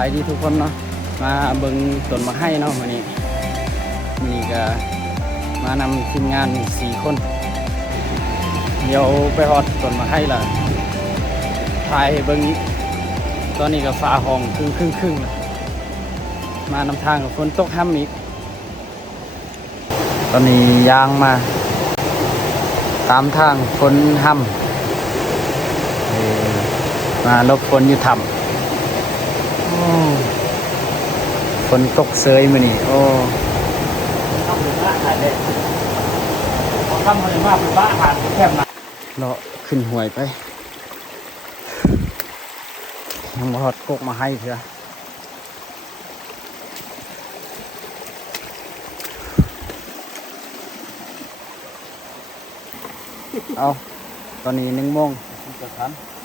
บายดีทุกคนเนาะมาเบิ่งต้นมะไห้เนาะวันนี้ก็มานำทีมงาน4 คนเดี๋ยวไปฮอดต้นมะไห้ละถ่ายให้เบิ่งอีกตอนนี้ก็ฟ้าห้องครึ่งละมานำทางกับฝนตกห้ำอีกตอนนี้ยางมาตามทางฝนห้ำมาลบฝนอยู่ถ้ำฝนตกเซยมานี่โอ้ทำเป็นบ้าถ่ายเลยทำเป็นบ้าผ่านแคบมาเราขึ้นห่วยไปยังมาหอดกกมาให้เถอะเอาตอนนี้1 โมง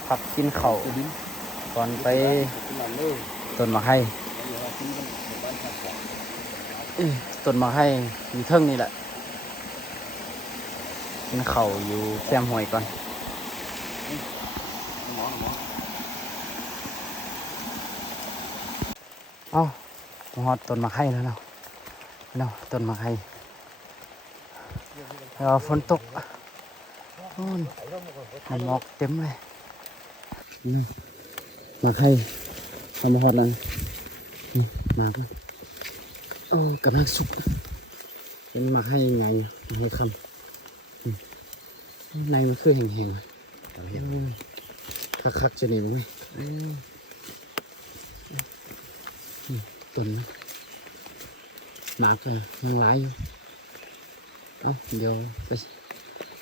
พักกินข้าวก่อนไปต้นมะไห้ต้นมะไห้อยู่เทิงนี่แหละกินข้าวอยู่แคมห้วยก่อนเอาหอดต้นมะไห้แล้วเนาะต้นมะไห้แล้วฝนตกหมอกเต็มเลยมะไห้ทำมาหอดแล้วมาด้วยกำลังสุกเป็นมะไห้ยังไงมะไห้คำในมันคือแห้งๆคักๆจะหนีมั้ยต้นหนักเลยยังหลายอยู่เดี๋ยวไป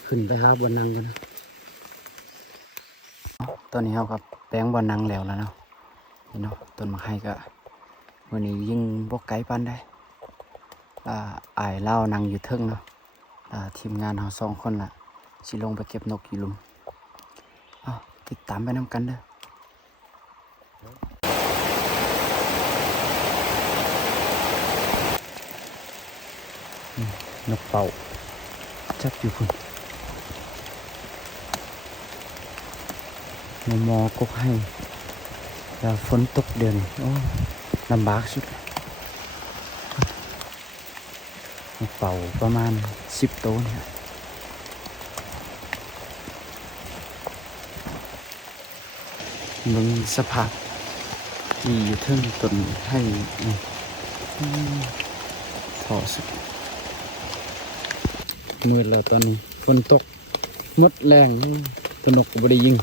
ขึ้นไปหาบนนังกันนะตอนนี้เรากับแป้งบนนังแล้วเนาะนี่เนาะต้นมะไห้ก็วันนี้ยิ่งบกไก่ปันได้อายเล่านังอยู่เทิงเนาะทีมงานเรา2 คนล่ะสิลงไปเก็บนกอยู่ลุมติดตามไปน้ำกันเด้อนกเป่าจับอยู่พุ่นมอกกให้แล้วฝนตกเดือนลำบากสุดนกเป่าประมาณ10 ตัวเนี่ยมึงสภาพที่อยู่เทิงต้นให้พอสุดมืดแล้วตอนนี้ฝนตกมดแรงต้นนกก็ไม่ได้ยิง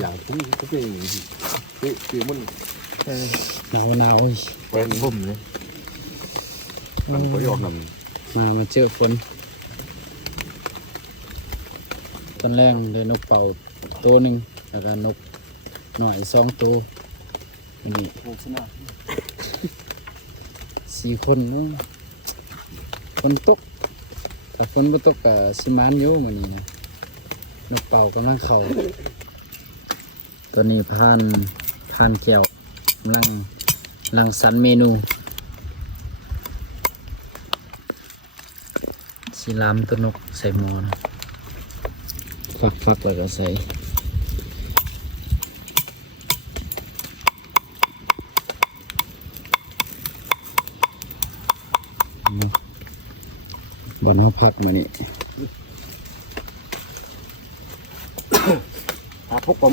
อย่างพุ่งก็เป็นอย่างนี้คือมันหนาวเป็นบุ่มเลยมันก็ยอมนำมาเจอฝนตอนแรกเลยนกเป่าตัวหนึ่งแล้วก็นกหน่อย2 ตัวนี่4 คนฝนตกถ้าฝนไม่ตกก็สิมานอยู่มื้อนี้นะนกเป่ากำลังเข้าตัวนี้พานแก้วกำลังสรรเมนูสิลามตัวนกใส่หม้อนะฟักแล้วก็ใส่บนเขาพักมานี่พกผม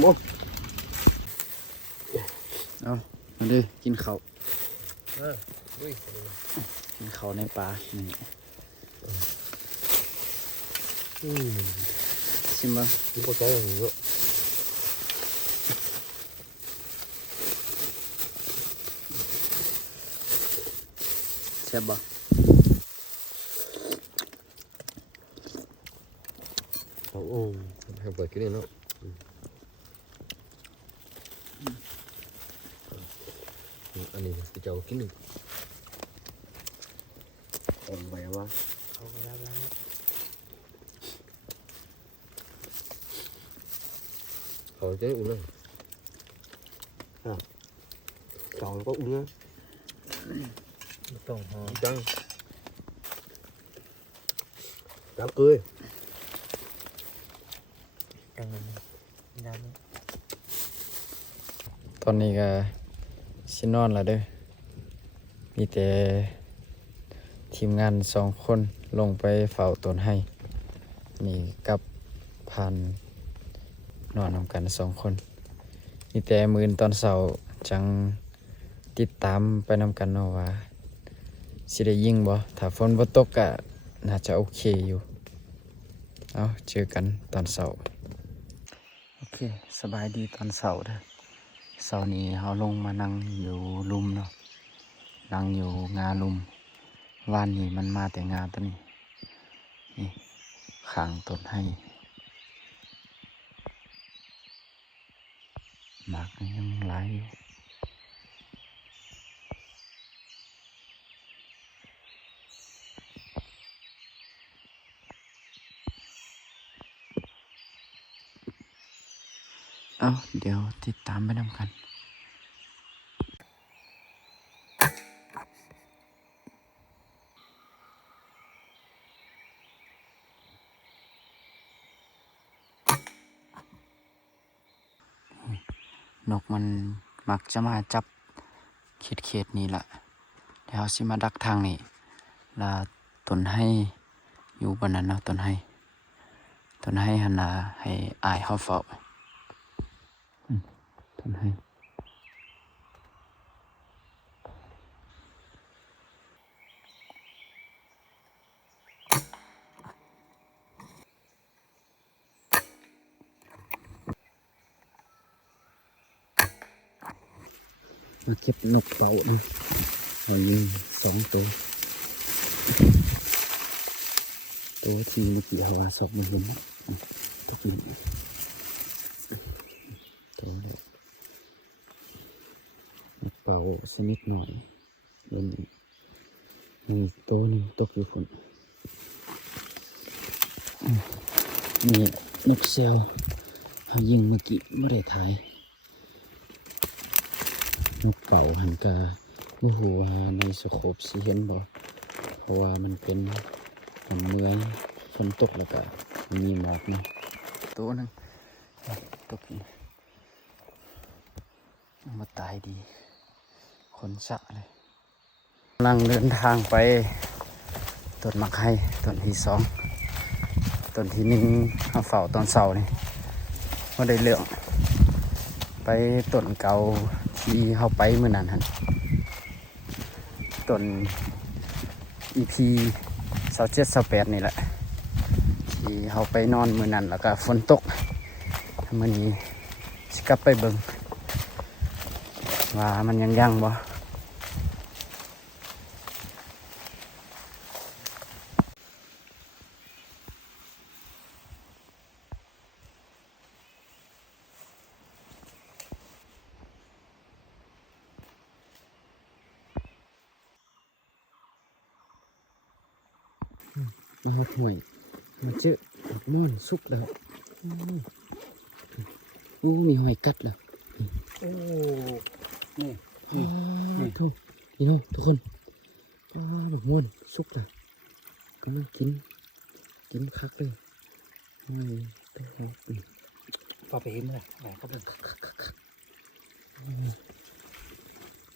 เอามาดิกินข้าวกินข้าวในป่านี่ชิมบ้างพวกใจอย่างเยอะแซ่บบ่ให้เปิดกินเลยเนาะอันนี้จะเอากินหนึ่งไปว่าเขาไปแล้วเขาจะอุ่นเลยเขาก็อุ่นเลยต้องหอมจังจับเกยจังน้ำ ตอนนี้ก็สินอนแล้วเด้อมีแต่ทีมงาน2 คนลงไปเฝ้าต้นให้นี่กับพันนอนนำกัน2 คนมีแต่มื้อตอนเช้าจังติดตามไปนำกันเนาะว่าสิได้ยิงบ่ถ้าฝนบ่ตกก็น่าจะโอเคอยู่เอาเจอกันตอนเช้าโอเคสบายดีตอนเช้าเด้อเช้านี้เฮาลงมานั่งอยู่ลุมเนาะนั่งอยู่งาลุมว่านนี้มันมาแต่งาตัวนี้นี่ข้างต้นให้หมากยังหลายอยู่เอาเดี๋ยวติดตามไปนำกันนกมันมักจะมาจับเขตนี้แหละเดี๋ยวสิมาดักทางนี้แล้วต้นให้อยู่บนนั้นเนาะต้นให้หันหน้าให้อายเขาเฝ้าต้นให้มาเก็บนกเป่าเนาะเรายิง2 ตัวที่เมื่อกี้เขาว่าสอบมันเห็นตัวนี้ตัวแรกนกเป่าสนิทหน่อยบนมีตัวนึงตกอยู่คนนี่นกเซลเขายิงเมื่อกี้ไม่ได้ถ่ายนกเป่าหันกาไม่รู้ว่าในสโคปสิเห็นบ่เพราะว่ามันเป็นเมืองฝนตกแล้วก็มีหมอกเนาะตัวนึงตกนี่มาตายดีคนสะเลยกำลังเดินทางไปต้นมะไข่ต้นที่2ต้นที่1เอาเฝ้าตอนเสาร์นี่ไม่ได้เรื่องไปต้นเก่าที่เขาไปเมื่อนั้นฮะต้น EP 27 28นี่แหละที่เขาไปนอนมื้อนั้นแล้วก็ฝนตกมื้อนี้สิกลับไปเบิ่งว่ามันยังบ่มาห่วยมาเจอม่อนสุกแล้วมีหอยกัดแล้วโอ้นี่ทุกพี่น้องทุกคนแบบม่อนสุกแล้วกำลังกินคักเลยพอไปเห็นเลยไหนก็เป็น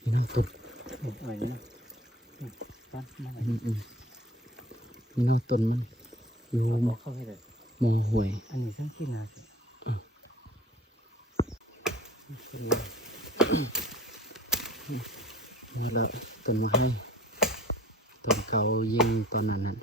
พี่น้องต้น อะไรนี่นะบ้านมาไหน พี่น้องต้นมันอยู่ บอกเข้าให้เลย มอห่วย อันนี้ทั้งที่นาสิ นี่แล้วต้นมาให้ต้นเก่ายิงตอนนั้น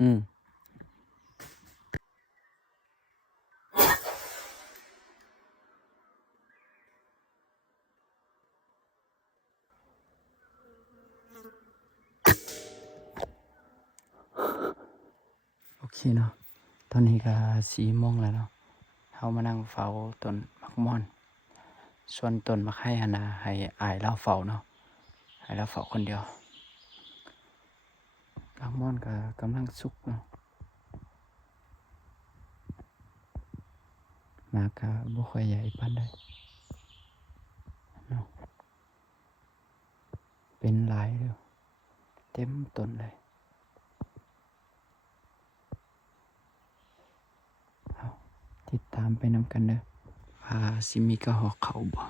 อืมโอเคเนาะตอนนี้ก็4 โมงแล้วเนาะเขามานั่งเฝ้าต้นมักม่อน ส่วนต้นมักให้นะให้อายเล่าเฝ้าเนาะให้เล่าเฝ้าคนเดียวมักม่อนก็กำลังสุกเนาะมาก็บ่ค่อยใหญ่ปานใดเนาะเป็นหลายเลยเต็มต้นเลยเอาติดตามไปนำกันเด้อว่าสิมีกระหอกเขาบ่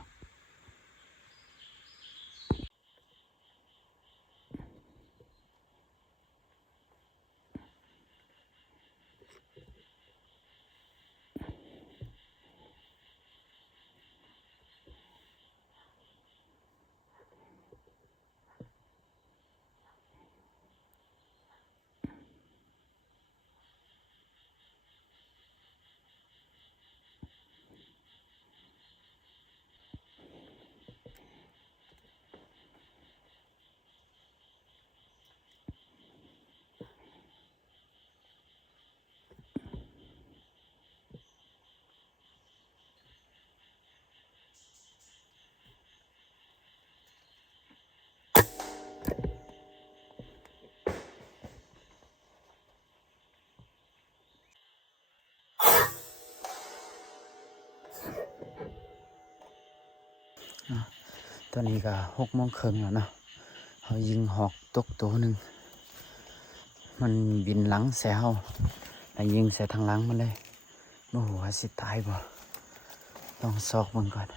ตอนนี้ก็6 โมงครึ่งแล้วเนาะเขายิงหอกตกตัวหนึ่งมันบินหลังแซวแล้วยิงใส่ทางหลังมันเลยโอ้โหว่าสิตายบ่ต้องซอกมันก่อน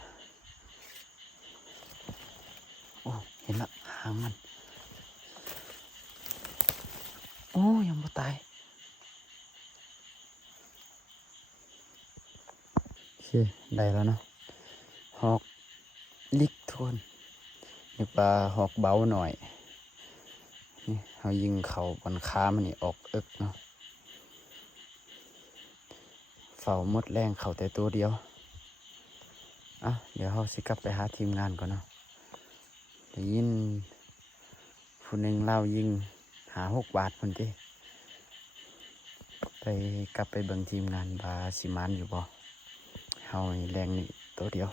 โอ้เห็นละหางมันโอ้ยังบ่ตายโอเคได้แล้วเนาะหอกลิกทวนนี่ปลาหอกเบาหน่อยนี่เขายิงเขาบนขามันนี่ออกเอิกเนาะเฝ้าหมดแรงเขาแต่ตัวเดียวอ่ะเดี๋ยวเขาสิกลับไปหาทีมงานก่อนเนาะได้ยินผู้หนึ่งเล่ายิงหา6 บาทคนที่ไปกลับไปเบิ่งทีมงานบาสิมานอยู่บ่เฮานี่แรงนี่ตัวเดียว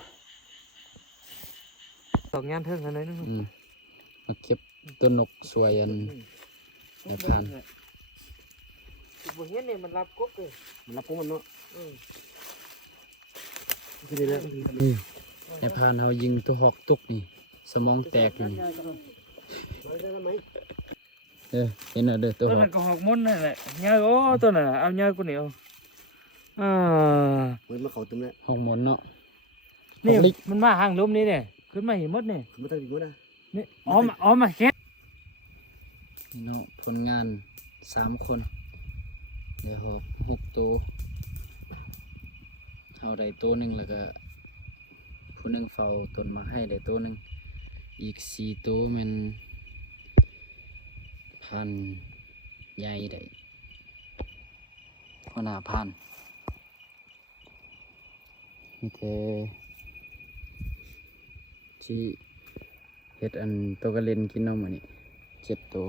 ตอกงานเทิงอันไหนนึง มาเก็บต้นนกสวยอันในพาน บ่เห็นเนี่ยมันรับกบเลยมันรับกบมันเนาะที่นี่แหละ ในพานเฮายิงตัวหอกตุกนี่สมองแตกอยู่นี่เห็นน่ะเด้อตัว ต้น หอ นั้ ก นก็หอกมนนั่นแหละเงาโอ้ต้นน่ะเอาเงากูเหนียวเหมือนมาเขาตุ้มเนี่ย หอกหมนเนาะ นี่ หอกลิก มันมาห่างลมนี่เนี่ยขึ้นมาเห็นมดเนี่ย คือมาตั้งดีกว่านะ นี่อ๋อมาแค่ นี่เนาะผลงาน3 คนเดี๋ยวหอก6 ตัวเฮาได้ตัวหนึงแล้วก็ผู้หนึงเฝ้าต้นมาให้ได้ตัวหนึงอีก4 ตัวมันพันใหญ่ได้หัวหน้าพันมีแต่ที่เฮ็ดอันตัวกระเล่นกินเนาะมื้อนี้7 ตัว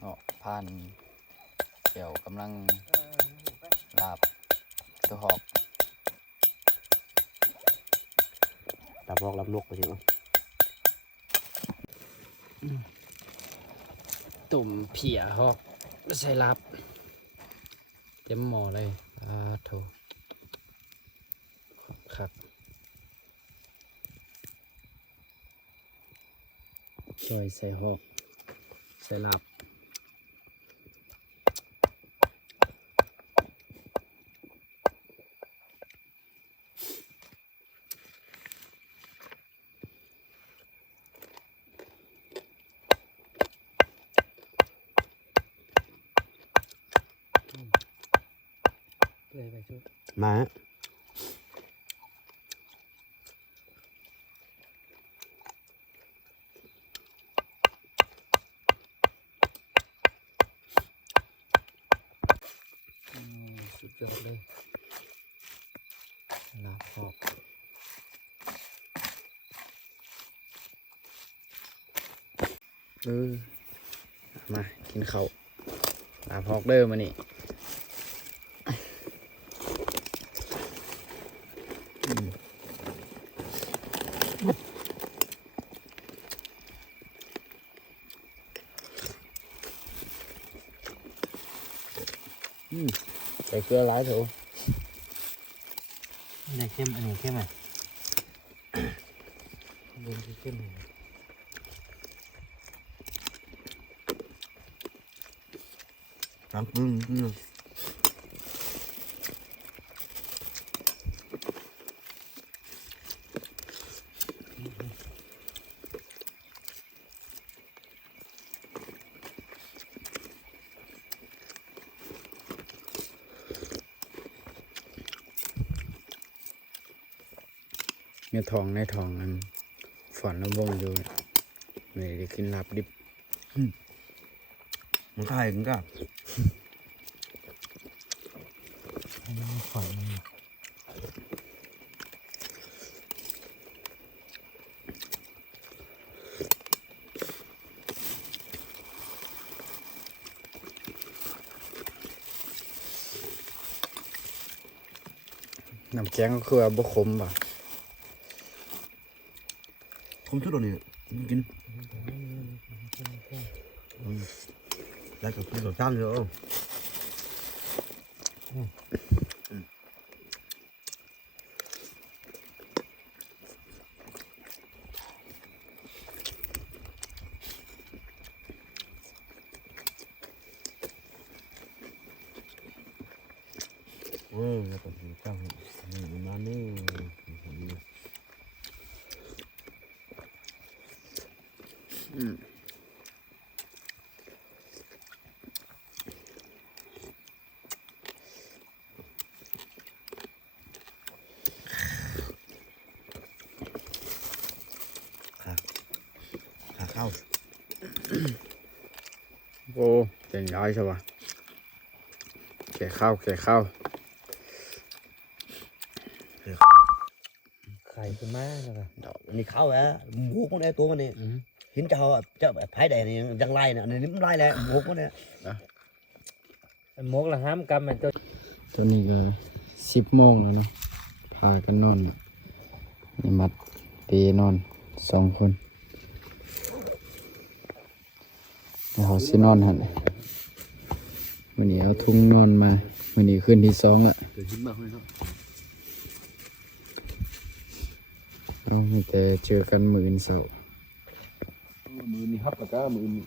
เนาะพันเกี่ยวกำลังลาบตัวหอก ตาบอกรับนกไปสิมั้ง ตุ่มเพียหอกใส่ลับเต็มหม้อเลยโถครับช่วยใส่หอกใส่ลับเลยไปชุด มา อดเลยลาบหอก มากินข้าวลาพอกเด้อมานี่ใส่เกลือหลายเถอะ อันไหนเข้มอันนี้เข้มไหมบนที่เข้มเลย น้ำปึ้งเนี่ยทองในทองอันฝันแล้ววงอยู่ไม่ได้กินลาบดิบ มันคายกันก็ ฝอยมัน น้ำแกงก็คือว่าบ่ขมป่ะ คมชุดตัวนี้กินแล้วก็กินตัวจ้างเยอะแล้วก็กินจ้างนี่มานี่ขาเข้า โอ้เป็นร้อยใช่ป่ะแก่ข้าว ไข่ขึ้นมาแล้วก็ นี่เข้าแล้วหมูคนไอ้ตัวมันนี่หินเจ้าจะไผ่แดงนี่ยังไล่เนี่ยอันนี้มันไล่แล้วหมูคนเนี่ย หมกละห้ามกำมันจะ ตอนนี้ก็10 โมงแล้วเนาะพากันนอนน่ะนี่มัดเปนอน2 คนแล้วเขาสินอนหั่นวันนี้เอาทุ่งนอนมาวันนี้คืนที่2ละ เกิดหินมาเลยเนาะ เราแต่เจอกันมื้อวันเสาร์ มือนี่ฮับกับก้ามือนี่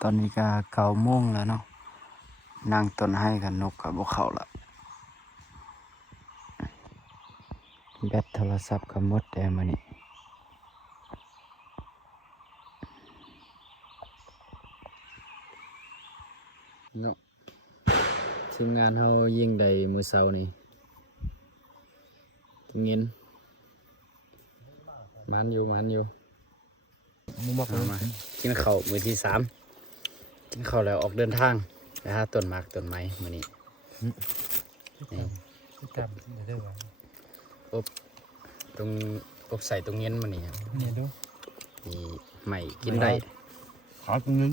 ตอนนี้ก็9 โมงแล้วเนาะนั่งต้นให้กันนกกับบ่เข้าละแบตโทรศัพท์ก็หมดแต่มื้อนี้เนาะทีมงานเฮายิงได้มื้อเช้านี่ทุกเงินมันอยู่มุมมอง เอามากินข้าวมื้อที่3กินข้าวแล้วออกเดินทางไปหาต้นหมากต้นไม้มื้อนี้นี่ กลับเด้อว่า ตรงอบใส่ตรงเงินมื้อนี้ครับ นี่ดู มีใหม่กินได้ ขอตรงนึง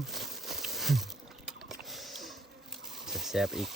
แซ่บๆอีก